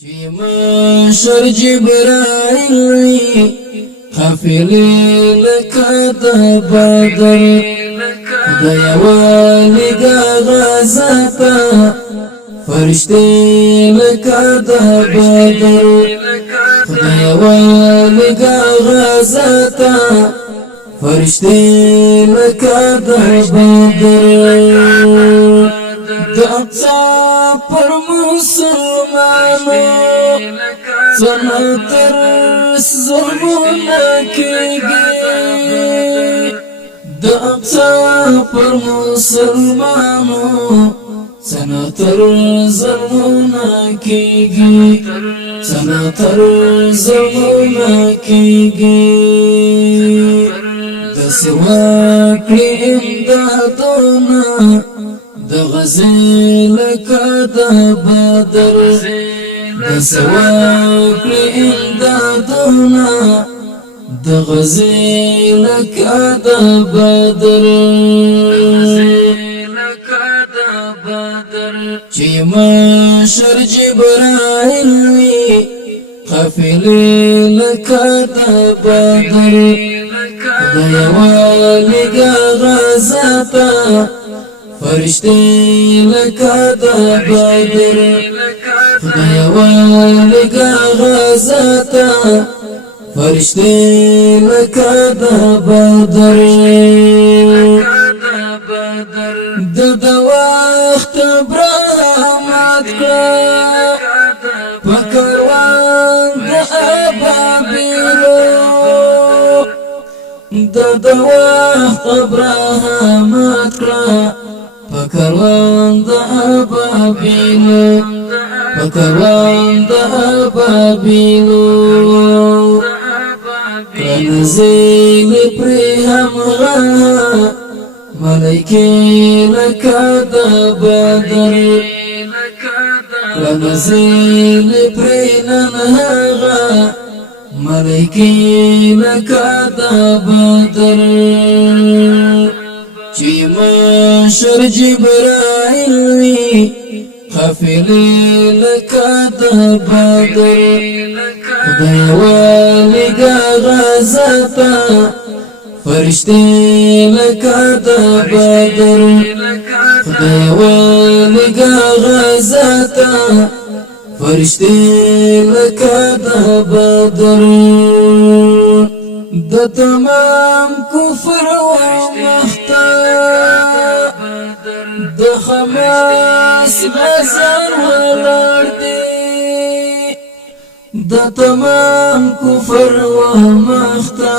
چې مشر جبرائیل وی قافلې لکه د بدر د یوالي غزا ته فرشتي لکه د بدر د یوالي غزا ته فرشتي لکه د بدر د اقصا پر مسلمانو سنتر ظلمونه کېږي د اقصا پر مسلمانو سنتر ظلمونه کېږي سنتر ظلمونه کېږي د سواکړي امدادونه د غزې لکه د بدر د سواکړي امدادونه د غزې لکه د بدر چې مشر جبرائیل وی قافلې لکه د بدر د یوالي غزا ته فرشتي لکه د بدر د یوالي غزا ته فرشتي لکه د بدر د وخت برحمت کړه په کاروان د ابابیلو د وخت برحمت کړه په کاروان د ابابیلو په کاروان د ابابیلو کنزیل پرې همغه ملائکه لکه د بدر کنزیل پرې نن هغه ملائکه لکه د بدر چې مشر جبرائیل وی قافلې لکه د بدر د یوالي غزا ته فرشتي لکه د بدر د یوالي غزا ته فرشتي لکه د بدر د تمام کفر و مختا د حماس غزا ولړ دی د تمام کفر و مختا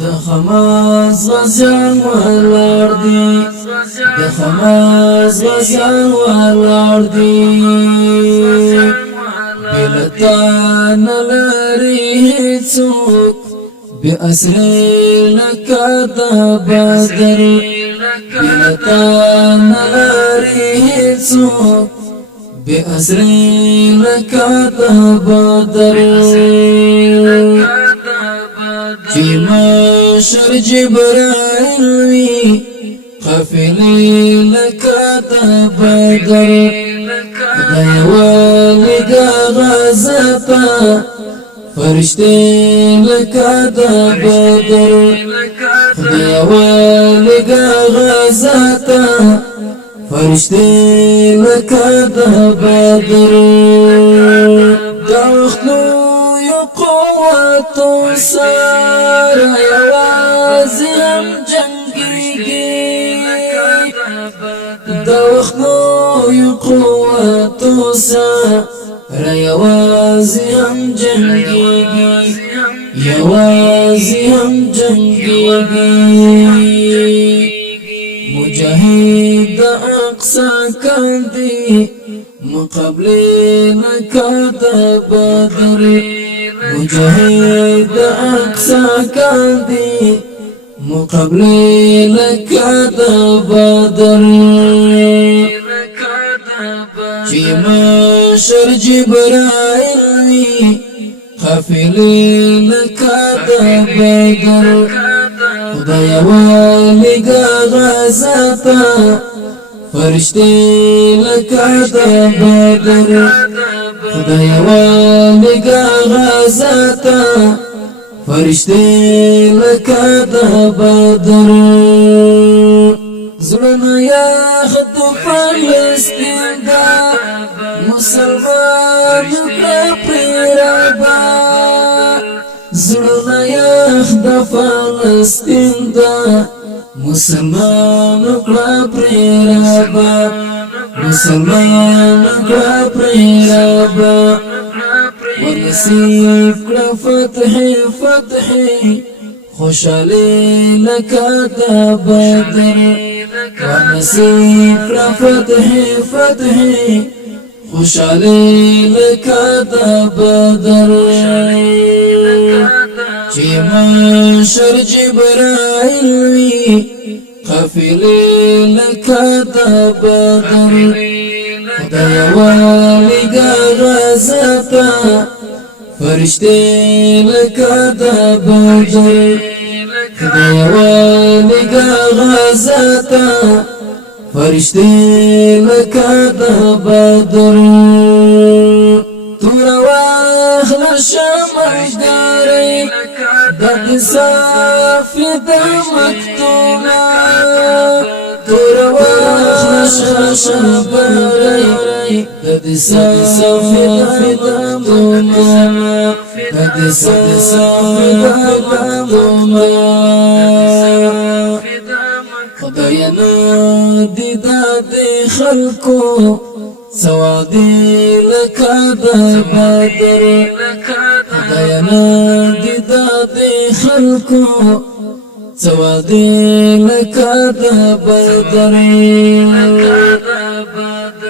د حماس غزا ولړ دی د حماس غزا ولړ دی بلتان لري څوک بأسر لکه د بدر بلتان لري څوک بأسر لکه د بدر چې مشر جبرائیل وی قافلې لکه د بدر د یوالي غزا ته فرشتي لکه د بدر د یوالي غزا ته فرشتي لکه د بدر د وختو یو قوت سره یوازې هم جنګېږي د وختو یو قوت سره یوازې هم جنګېږي یوازې هم جنګېږي مجاهد د اقصا کاندي مقابلې لکه د بدر مجاهد د اقصا کاندي مقابلې لکه د بدر چې مشر جبرائیل وی قافلې لکه د بدر د یوالي غزا ته فرشتي لکه د بدر خدای والګا غزاتا فرشتي لکه د بدر زړونه یخ د فلسطین دا مسلمان کړه پرېرابا زړونه یخ د فلسطین دا مسلمان کړه پرېرابا مسلمان کړه پرېرابا ونصیب کړه فتح فتح خوشالي لکه د بدر ونصیب کړه فتح فتح خوشالي لکه د بدر چې محشر جبرائیل وي قافلې لکه د بدر خدای والګا غزاتا فرشتي لکه د بدر خدای والګا غزاتا فرشتي لکه د بدر تور واخل شمشداري د انصاف د مکتوبه تور واخل شمشداري د انصاف د مکتوبه د انصاف د مکتوبه خدای نادي د خلکو سوادي لکه د بدر خدای نادي د خلکو سوادي لکه د بدر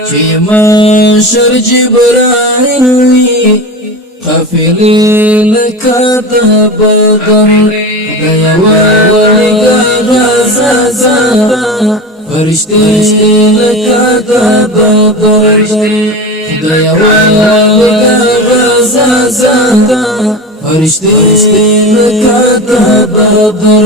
چې محشر جبرائیل وي قافلې لکه د بدر خدای والګا غزاتا فرشتي لکه د بدر خدای والګا غزاتا فرشتي لکه د بدر